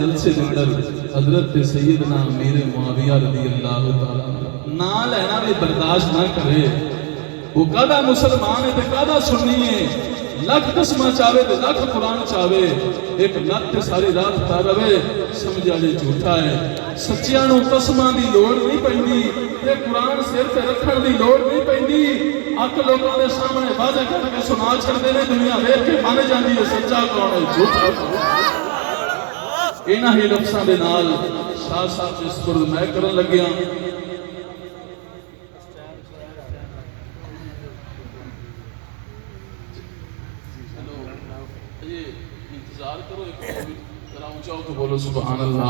جلسے دے اندر حضرت سیدنا امیر معاویہ رضی اللہ تعالیٰ نہ لینا بھی برداشت نہ کرے. وہ کدا مسلمان ہے تے کدا سنی ہے, لکھ قسمہ چاہے تے لکھ قرآن چاہے, ایک لکھ تے ساری رات تا رہے سمجھا جے جھوٹا ہے. سچیاں نو قسماں دی لوڑ نہیں پیندی تے قرآن سر تے رکھن دی لوڑ نہیں پیندی. اک لوگوں دے سامنے واضح کر کے سنا چھڑدے نے, دنیا ویکھ کے مان جاندی ہے سچا کون ہے جھوٹا کون ہے. انہاں ہی لفظاں دے نال شاہ صاحب اس پر میں کرن لگیا. انتظار کرو ذرا اونچا ہو کے بولو سبحان اللہ.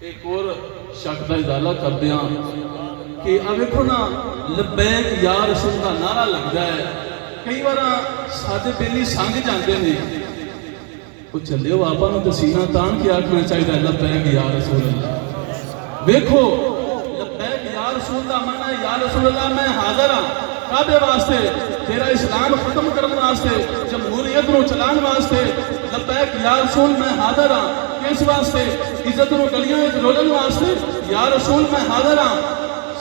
ایک اور شک دا ازالہ کر دیاں کہ اب دیکھو نا, لبیک یا رسول دا نعرہ لگدا ہے. کئی بار سادے بیلی سنگ جاندے نے, وہ چلے ہو آپا نو تے سینہ تان کے آکھنا چاہیے لبیک یا رسول اللہ. دیکھو لبیک یا رسول اللہ معنی یا رسول اللہ میں حاضر ہاں. کعبے واسطے, تیرا اسلام ختم کرنے واسطے, جمہوریت نو چلان واسطے. لبیک یا رسول میں حاضر ہاں. کس واسطے؟ عزت نو گلیاں وچ رولن واسطے. یا رسول میں حاضر ہاں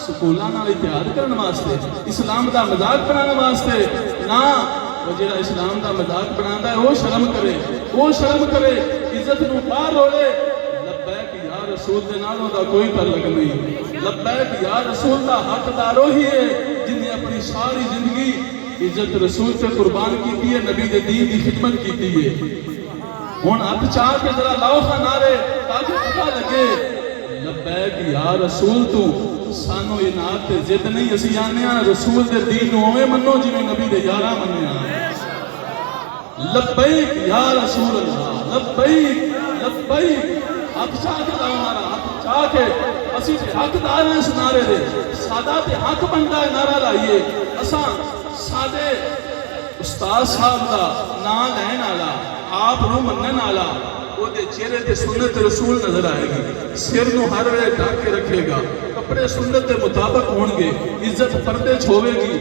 سکولاں نال اتحاد کرن واسطے, اسلام دا مذاق بنانے واسطے نہ. وہ جڑا اسلام دا مذاق بناتا ہے وہ شرم کرے, وہ شرم کرے, عزت نو باہر رولے. لبیک یا رسول دے نالوں دا کوئی تعلق نہیں. لبیک یا رسول دا حقدار وہی ہے جن نے اپنی ساری زندگی عزت رسول سے قربان کی ہے, نبی دے دین دی خدمت کی ہے. ہن ہاتھ چاہ کے ذرا لاؤ خا نعرے تاکہ پتہ لگے لبیک یا رسول تو سانو انعت تے ضد نہیں. اسی آنے ہاں رسول دے دین نو اوویں منو جویں نبی دے یاراں منیا. لبیک یا رسول اللہ, لبیک لبیک. ہاتھ چاہ کے لاؤ نعرہ, ہاتھ چاہ کے. اسی تے حقدار ہیں اس نعرے دے, سادہ تے حق بنتا ہے نعرہ لائیے. اساں سادے استاد صاحب دا نام لین والا, آپ نو منن والا, وہ دے چہرے تے سنت رسول نظر آئے گی. سر نو ہر ویلے ڈھک کے رکھے گا, کپڑے سنت دے مطابق ہون گے, عزت پردے چھوے گی.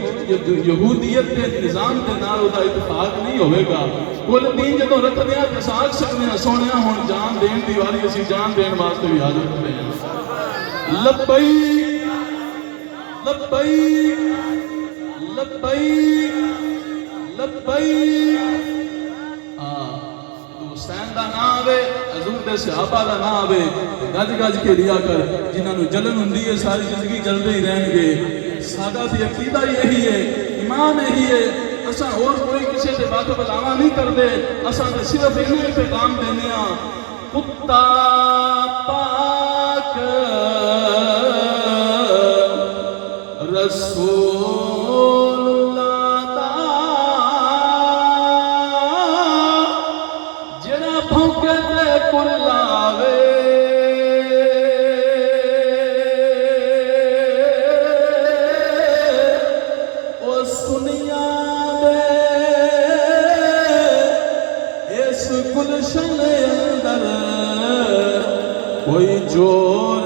یہودیت دے نظام دے نال دا اتفاق نہیں ہوئے گا. کل دین جدوں رکھ دیاں تے ساکھ سکنے ہیں سونیا ہون جان دین دی واری اسی جان دین واسطے بھی حاضر کھڑے ہیں. لبیک لبیک لبیک لبیک. حسین دا نام آوے, حضور دے صحابہ دا نام آوے, گج گج کے لیا کر. جنہاں نو جلن ہوندی ہے ساری زندگی جلدے ہی رہیں گے. سادہ دی عقیدہ یہی ہے, ایمان یہی ہے. اساں اور کوئی کسی سے بات بلاوا نہیں کرتے. اساں نے صرف انہیں پیغام دینے ہاں, کتا پاک رسول اللہ دا جڑا بھونکے تے کلاوے, او سنیا دے اس گلشن اندر کوئی جور